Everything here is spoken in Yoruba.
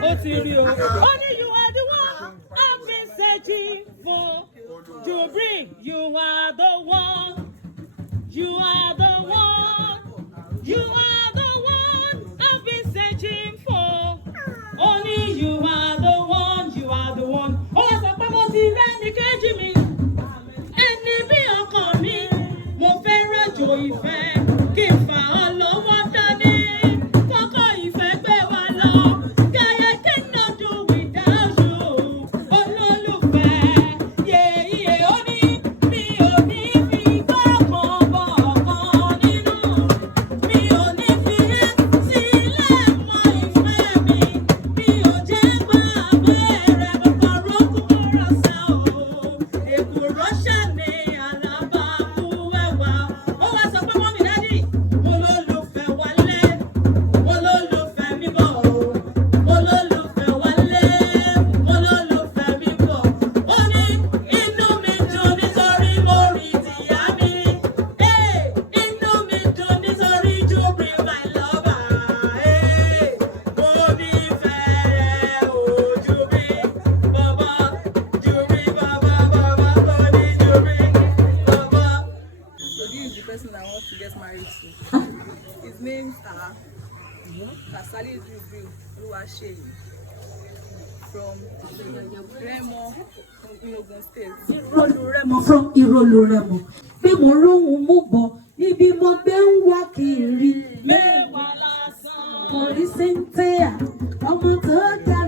Only you are the one I've been searching for to bring. You are the one. You are the one. You are the one I've been searching for. Only you are the one. You are the one. Oh, sọ pé mo ti rẹ́ ní kejì mi. Ẹni bí ọkàn mi, mo fẹ́ rọ̀jò ìfẹ́ kí n fà ọ́ lọ́wọ́ dání. Kọ́kọ́ ìfẹ́ gbé wa lọ. Kẹ̀yẹ cannot do without you. Olólùfẹ́, yèyé ó ní mi ò ní fi kọ́kàn bọ̀ ọ̀kan nínú. Mi ò ní fi ẹ́ sílẹ̀ mọ́ ìfẹ́ mi. Mi ò jẹ́ gbàgbé rẹ̀ bọ̀kọ̀ rókùn rọ̀ṣẹ̀ o. Kasali Jubril Oluwaseyi from Remo in Ogun State. Ìrọ̀lù Rẹ́mọ from Ìrọ̀lù Rẹ́mọ. Bí mo róhun mú bọ̀, ibi mo gbé ń wá kiri. Mẹ́wàá lásán. Mo rí Cynthia, ọmọ tó ga